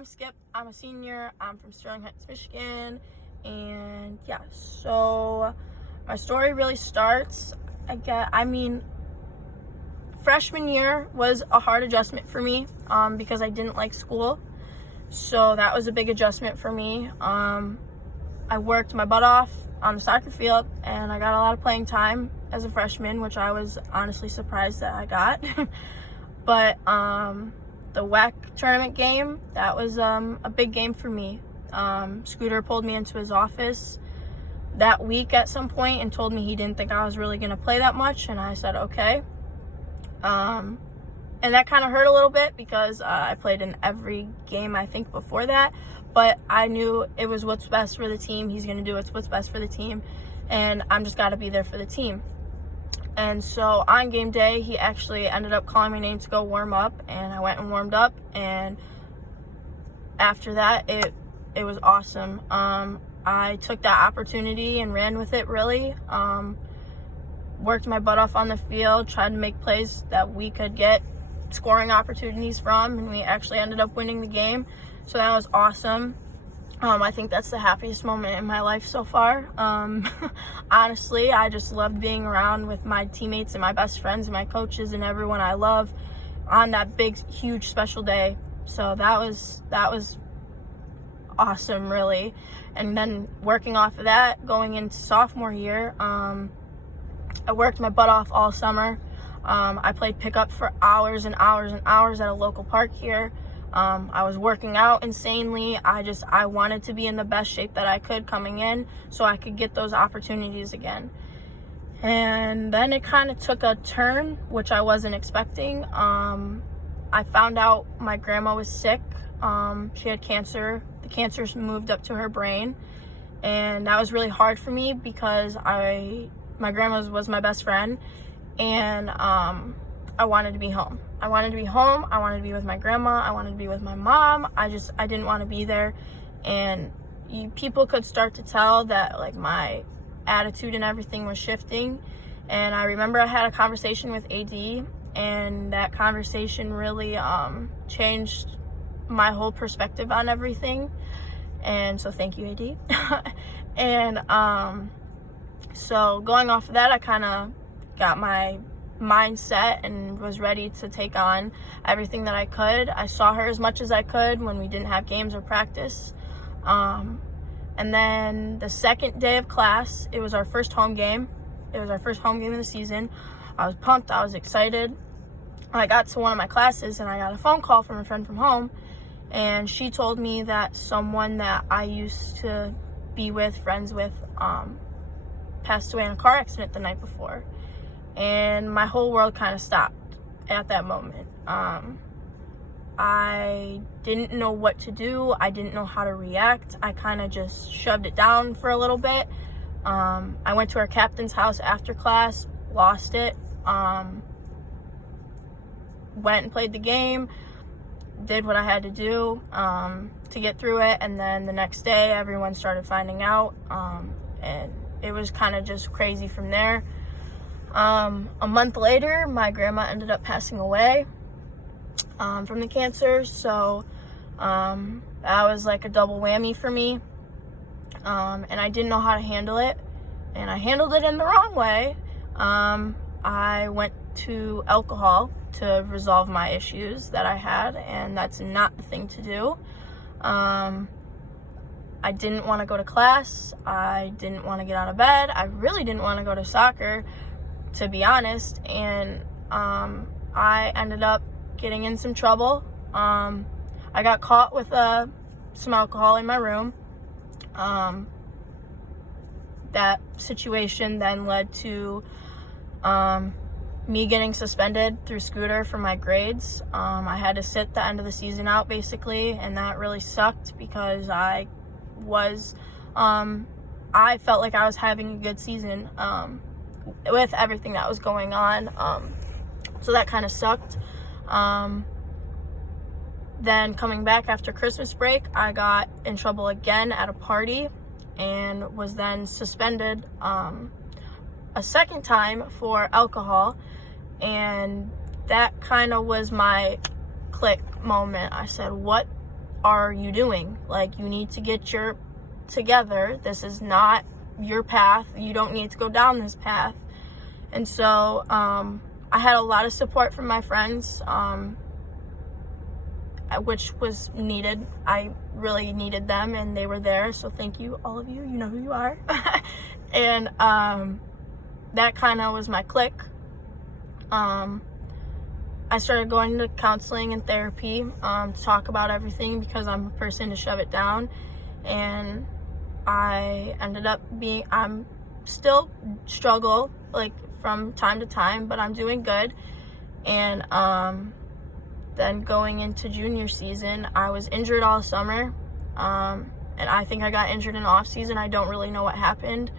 I'm Skip. I'm a senior. I'm from Sterling Heights, Michigan. And yeah, so my story really starts, freshman year was a hard adjustment for me because I didn't like school. So that was a big adjustment for me. I worked my butt off on the soccer field and I got a lot of playing time as a freshman, which I was honestly surprised that I got. But the WEC tournament game, that was a big game for me. Scooter pulled me into his office that week at some point and told me he didn't think I was really going to play that much, and I said okay. And that kind of hurt a little bit because I played in every game I think before that, but I knew it was what's best for the team. He's going to do what's best for the team, and I'm just got to be there for the team. And so on game day, he actually ended up calling my name to go warm up, and I went and warmed up, and after that, it was awesome. I took that opportunity and ran with it, really. Worked my butt off on the field, tried to make plays that we could get scoring opportunities from, and we actually ended up winning the game. So that was awesome. I think that's the happiest moment in my life so far. Honestly, I just loved being around with my teammates and my best friends and my coaches and everyone I love on that big, huge, special day. So that was awesome, really. And then working off of that, going into sophomore year, I worked my butt off all summer. I played pickup for hours and hours and hours at a local park here. I was working out insanely. I wanted to be in the best shape that I could coming in so I could get those opportunities again. And then it kind of took a turn, which I wasn't expecting. I found out my grandma was sick. She had cancer. The cancer moved up to her brain. And that was really hard for me because my grandma was my best friend. And I wanted to be home. I wanted to be with my grandma. I wanted to be with my mom. I didn't want to be there. And people could start to tell that like my attitude and everything was shifting. And I remember I had a conversation with AD, and that conversation really changed my whole perspective on everything. And so thank you, AD. And so going off of that, I kind of got my mindset and was ready to take on everything that I could. I saw her as much as I could when we didn't have games or practice. And then the second day of class, it was our first home game. It was our first home game of the season. I was pumped. I was excited. I got to one of my classes and I got a phone call from a friend from home, and she told me that someone that I used to be friends with, passed away in a car accident the night before. And my whole world kind of stopped at that moment. I didn't know what to do. I didn't know how to react. I kind of just shoved it down for a little bit. I went to our captain's house after class, lost it, went and played the game, did what I had to do to get through it. And then the next day, everyone started finding out, and it was kind of just crazy from there. A month later, my grandma ended up passing away from the cancer, so that was like a double whammy for me, and I didn't know how to handle it, and I handled it in the wrong way. I went to alcohol to resolve my issues that I had, and that's not the thing to do. I didn't want to go to class. I didn't want to get out of bed. I really didn't want to go to soccer, to be honest, and I ended up getting in some trouble. I got caught with some alcohol in my room. That situation then led to me getting suspended through Scooter for my grades. I had to sit the end of the season out, basically, and that really sucked because I felt like I was having a good season with everything that was going on, so that kind of sucked. Then coming back after Christmas break, I got in trouble again at a party and was then suspended a second time for alcohol, and that kind of was my click moment. I said, what are you doing? Like, you need to get your together. This is not your path. You don't need to go down this path. And so I had a lot of support from my friends, which was needed. I really needed them, and they were there. So thank you, all of you. You know who you are. And that kind of was my click. I started going to counseling and therapy to talk about everything, because I'm a person to shove it down. And I ended up I'm still struggle like from time to time, but I'm doing good. And then going into junior season, I was injured all summer. And I think I got injured in off season. I don't really know what happened.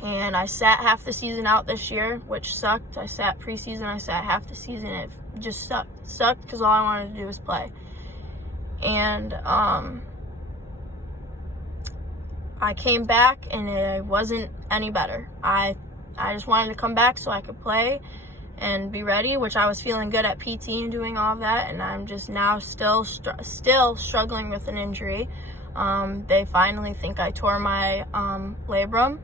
And I sat half the season out this year, which sucked. I sat preseason, I sat half the season. It just sucked. It sucked because all I wanted to do was play. And I came back, and it wasn't any better. I just wanted to come back so I could play and be ready, which I was feeling good at PT and doing all of that. And I'm just now still struggling with an injury. They finally think I tore my labrum.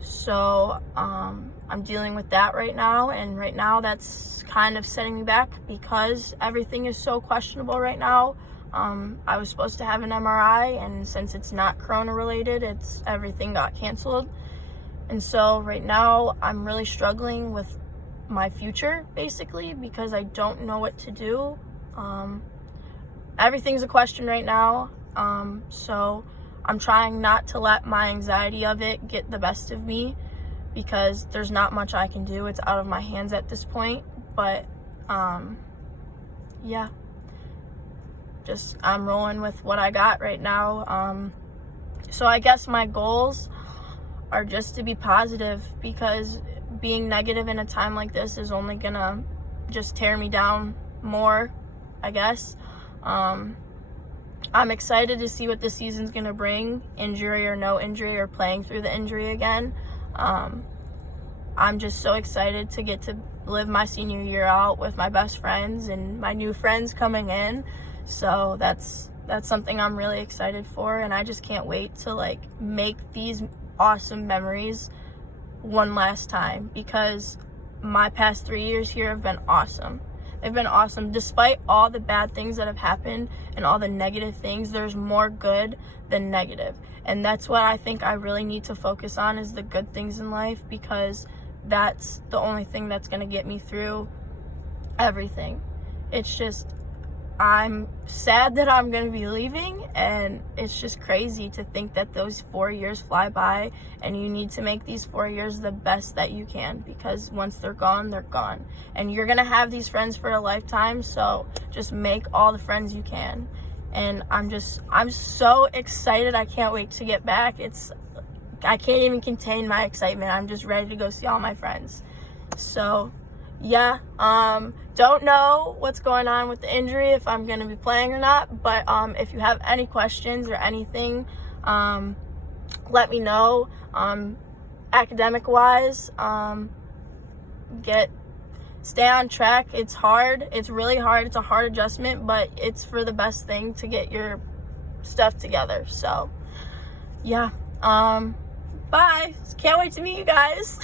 So I'm dealing with that right now, and right now that's kind of setting me back because everything is so questionable right now. I was supposed to have an MRI, and since it's not corona related, everything got canceled. And so right now I'm really struggling with my future, basically, because I don't know what to do. Everything's a question right now. So I'm trying not to let my anxiety of it get the best of me, because there's not much I can do. It's out of my hands at this point. But yeah, just I'm rolling with what I got right now. So I guess my goals are just to be positive, because being negative in a time like this is only gonna just tear me down more, I guess. I'm excited to see what this season's going to bring, injury or no injury, or playing through the injury again. I'm just so excited to get to live my senior year out with my best friends and my new friends coming in. So that's something I'm really excited for, and I just can't wait to like make these awesome memories one last time, because my past 3 years here have been awesome. They've been awesome. Despite all the bad things that have happened and all the negative things, there's more good than negative. And that's what I think I really need to focus on, is the good things in life, because that's the only thing that's going to get me through everything. It's just, I'm sad that I'm going to be leaving, and it's just crazy to think that those 4 years fly by, and you need to make these 4 years the best that you can, because once they're gone, they're gone. And you're going to have these friends for a lifetime, so just make all the friends you can. And I'm so excited. I can't wait to get back. I can't even contain my excitement. I'm just ready to go see all my friends. So yeah, don't know what's going on with the injury, if I'm going to be playing or not, but if you have any questions or anything, let me know. Academic wise, stay on track. It's hard. It's really hard. It's a hard adjustment, but it's for the best thing to get your stuff together. So yeah, bye. Can't wait to meet you guys.